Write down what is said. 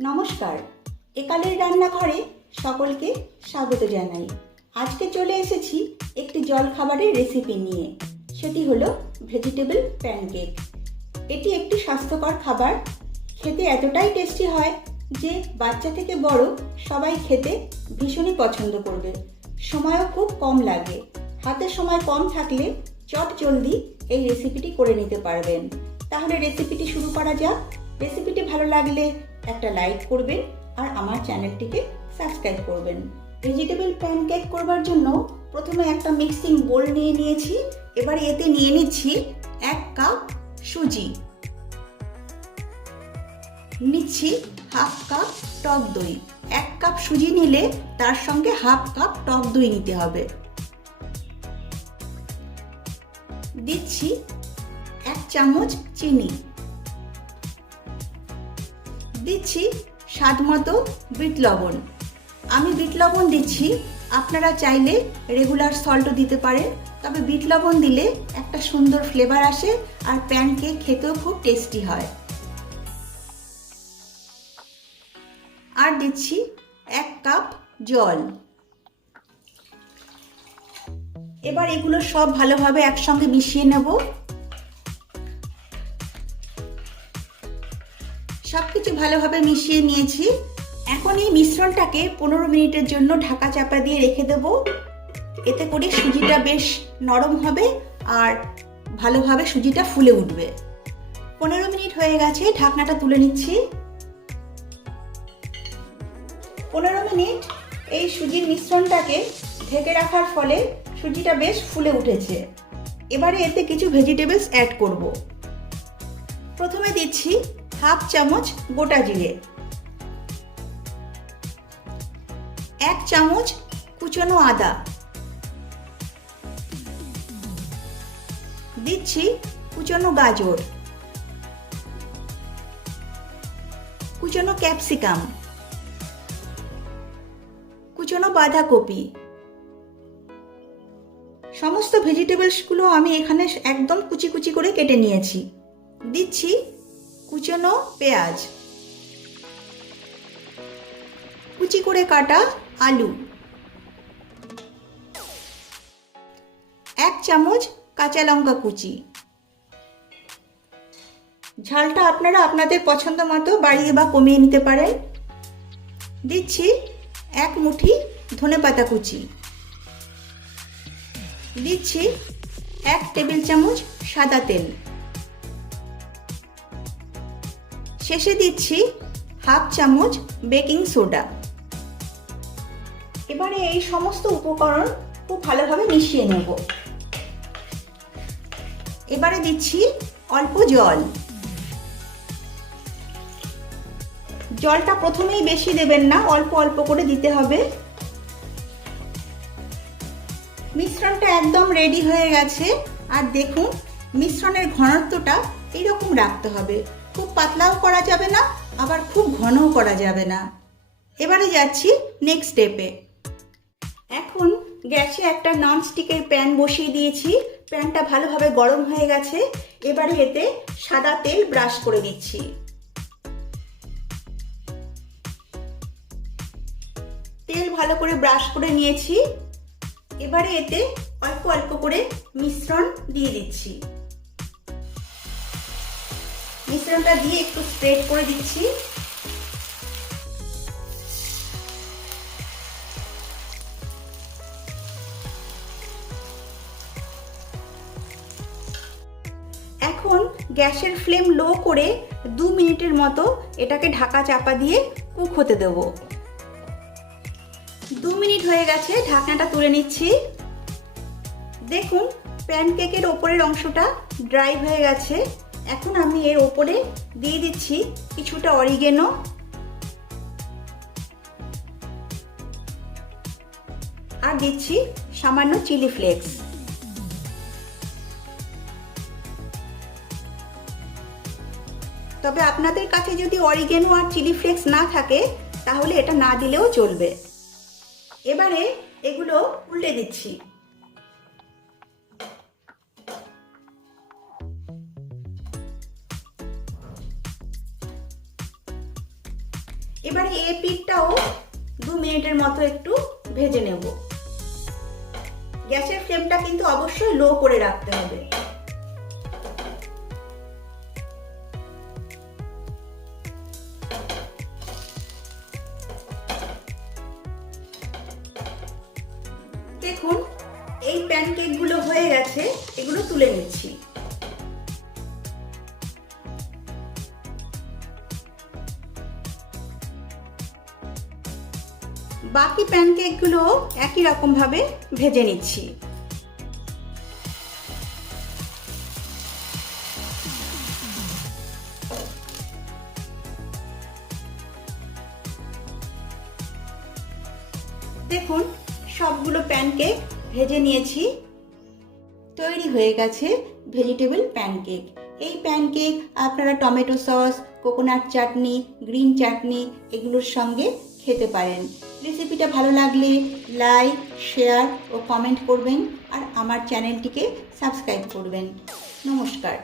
নমস্কার। একালের রান্নাঘরে সকলকে স্বাগত জানাই। আজকে চলে এসেছি একটি জলখাবারের রেসিপি নিয়ে। সেটি হলো ভেজিটেবল প্যানকেক এটি একটি স্বাস্থ্যকর খাবার। খেতে এতটাই টেস্টি হয় যে বাচ্চা থেকে বড় সবাই খেতে ভীষণই পছন্দ করবে। সময়ও খুব কম লাগে। হাতে সময় কম থাকলে চট জলদি এই রেসিপিটি করে নিতে পারবেন। তাহলে রেসিপিটি শুরু করা যাক। রেসিপিটি ভালো লাগলে একটা লাইক করবেন আর আমার চ্যানেলটিকে সাবস্ক্রাইব করবেন। ভেজিটেবল প্যানকেক করবার জন্য প্রথমে একটা মিক্সিং বোল নিয়ে নিয়েছি, এবারে এতে নিয়ে নিচ্ছি এক কাপ সুজি। নিচ্ছি হাফ কাপ টক দই। এক কাপ সুজি নিলে তার সঙ্গে হাফ কাপ টক দই নিতে হবে। দিচ্ছি এক চামচ চিনি। দিচ্ছি স্বাদ মতো বিট লবণ। আমি বিট লবণ দিচ্ছি, আপনারা চাইলে রেগুলার সল্টও দিতে পারেন, তবে বিট লবণ দিলে একটা সুন্দর ফ্লেভার আসে আর প্যানকেক খেতেও খুব টেস্টি হয়। আর দিচ্ছি এক কাপ জল। এবার এগুলো সব ভালোভাবে একসঙ্গে মিশিয়ে নেব। ভালোভাবে মিশিয়ে নিয়েছি। এখন এই মিশ্রণটাকে পনেরো মিনিটের জন্য ঢাকা চাপা দিয়ে রেখে দেব। এতে করে সুজিটা বেশ নরম হবে আর ভালোভাবে সুজিটা ফুলে উঠবে। পনেরো মিনিট হয়ে গেছে, ঢাকনাটা তুলে নিচ্ছি। পনেরো মিনিট এই সুজির মিশ্রণটাকে ঢেকে রাখার ফলে সুজিটা বেশ ফুলে উঠেছে। এবারে এতে কিছু ভেজিটেবলস অ্যাড করব। প্রথমে দিচ্ছি হাফ চামচ গোটা জিরে। এক চামচ কুচনো আদা। দিচ্ছি কুচনো গাজর। কুচনো ক্যাপসিকাম। কুচনো বাঁধাকপি। সমস্ত ভেজিটেবলসগুলো আমি এখানে একদম কুচি কুচি করে কেটে নিয়েছি। দিচ্ছি কুচনো পেঁয়াজ। কুচি করে কাটা আলু। এক চামচ কাঁচা লঙ্কা কুচি। ঝালটা আপনারা আপনাদের পছন্দ মতো বাড়িয়ে বা কমিয়ে নিতে পারেন। দিচ্ছি এক মুঠি ধনে পাতা কুচি। দিচ্ছি এক টেবিল চামচ সাদা তেল। শেষে দিচ্ছি হাফ চামচ বেকিং সোডা। এবারে এই সমস্ত উপকরণ খুব ভালোভাবে মিশিয়ে নেব। এবারে দিচ্ছি অল্প জল। জলটা প্রথমেই বেশি দেবেন না, অল্প অল্প করে দিতে হবে। মিশ্রণটা একদম রেডি হয়ে গেছে। আর দেখুন, মিশ্রণের ঘনত্বটা এইরকম রাখতে হবে। খুব পাতলাও করা যাবে না, আবার খুব ঘনও করা যাবে না। এবারে যাচ্ছি নেক্সট স্টেপে এখন গ্যাসে একটা নন স্টিকের প্যান বসিয়ে দিয়েছি প্যানটা ভালোভাবে গরম হয়ে গেছে, এবারে এতে সাদা তেল ব্রাশ করে দিচ্ছি। তেল ভালো করে ব্রাশ করে নিয়েছি, এবারে এতে অল্প অল্প করে মিশ্রণ দিয়ে দিচ্ছি। মিশ্রণটা দিয়ে একটু স্প্রেড করে দিচ্ছি। এখন গ্যাসের ফ্লেম লো করে দু মিনিটের মতো এটাকে ঢাকা চাপা দিয়ে কুক হতে দেবো। দু মিনিট হয়ে গেছে, ঢাকনাটা তুলে নিচ্ছি। দেখুন, প্যানকেকের ওপরের অংশটা ড্রাই হয়ে গেছে। এখন আমি এর ওপরে দিয়ে দিচ্ছি কিছুটা অরিগেনো। আর দিচ্ছি সামান্য চিলি ফ্লেক্স। তবে আপনাদের কাছে যদি অরিগেনো আর চিলি ফ্লেক্স না থাকে, তাহলে এটা না দিলেও চলবে। এবারে এগুলো উল্টে দিচ্ছি। এবারে এই পিঠটাও দু মিনিটের মতো একটু ভেজে নেব। গ্যাসের ফ্লেমটা কিন্তু অবশ্যই লো করে রাখতে হবে। বাকি প্যানকেকগুলো একই রকমভাবে ভেজে নিচ্ছি। দেখুন, সবগুলো প্যানকেক ভেজে নিয়েছি। তৈরি হয়ে গেছে ভেজিটেবল প্যানকেক এই প্যানকেক আপনারা tomato sauce coconut chutney green chutney এগুলোর সঙ্গে খেতে পারেন। রেসিপিটা ভালো লাগলে লাইক, শেয়ার ও কমেন্ট করবেন আর আমার চ্যানেলটিকে সাবস্ক্রাইব করবেন। নমস্কার।